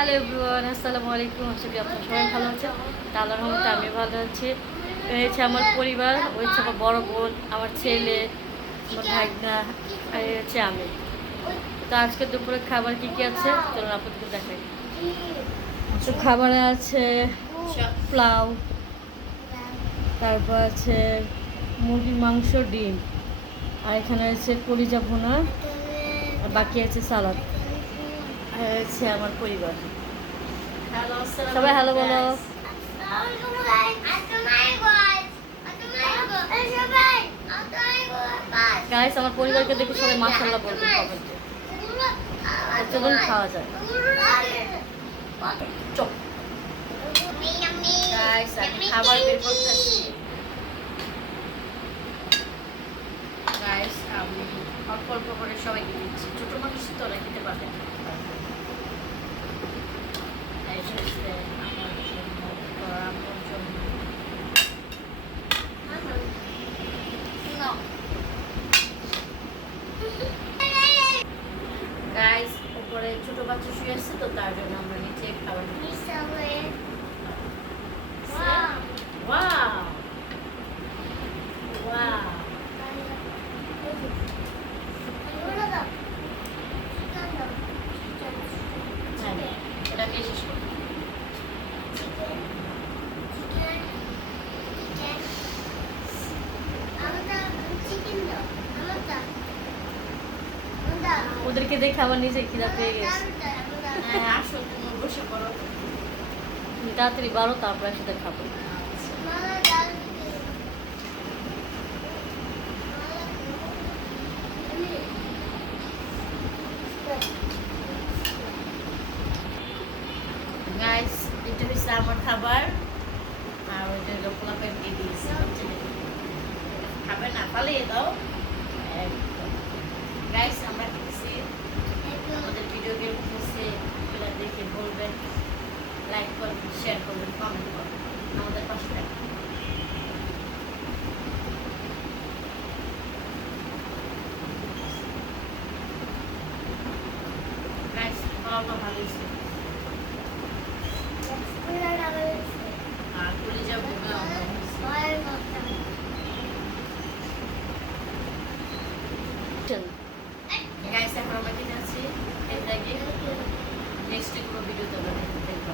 Hello everyone, আসসালামু আলাইকুম। আশা করি আপনারা সবাই ভালো আছেন। আল্লাহর রহমতে আমি ভালো আছি। এই হচ্ছে আমার পরিবার, ওই হচ্ছে আমার বড় বোন, আমার ছেলে, আমার ভাগনা, এই হচ্ছে আমি। তো আজকে দুপুরে খাবার কি কি আছে চলুন আপনাদেরকে দেখাই। তো খাবারে আছে পোলাও, তারপর আছে মুরগির মাংস, ডিম, আর এখানে আছে কলিজা ভুনা, আর বাকি আছে সালাদ। আর হচ্ছে আমার পরিবার। সবাই হ্যালো বলো। গাইস, আমার পরিবারকে দেখে সবাই মাশাআল্লাহ বলবেন কমেন্টে। চলুন খাওয়া যায়। চপ গাইস, আমি খাবার বের করতেছি। গাইস, আমি অল্প অল্প করে সবাইকে দিচ্ছি। ছোট মানুষ তো ওরা খেতে পারবে না। গাইস, উপরে ছোট বাচ্চা শুয়ে আছে, তো তার জন্য আমরা নিচে খাবার নিচ্ছি। ওয়াও ওয়াও, এটা কে শেষ করবে? ওদেরকে দেখে আমার নিজে খিদা পেয়ে গেছে। আসো, তুমি বসে পড়ো, তাড়াতাড়ি বাড়ো, তারপর একসাথে খাবো। গাইস, এটা হচ্ছে আমার খাবার, আর ওইটা হলো পোলাপের দিয়ে দিয়েছি। খাবে না, পালিয়ে দাও। গাইস, আমরা খেতেছি। আমাদের ভিডিও কেমন হচ্ছে এগুলো দেখে বলবেন, লাইক করবেন, শেয়ার করবেন, কমেন্ট করবেন, আমাদের পাশে থাকবেন। গাইস, খাওয়াটা ভালো হয়েছে। আর কলিজা ভুনা গাইস, এখন আমরা কিনে আছি। এটাকে নেক্সট কোনো ভিডিওতে আমরা দেখবো।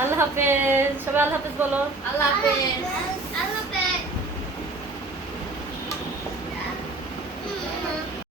আল্লাহ হাফেজ সবাই, আল্লাহ হাফেজ বলো। আল্লাহ হাফেজ।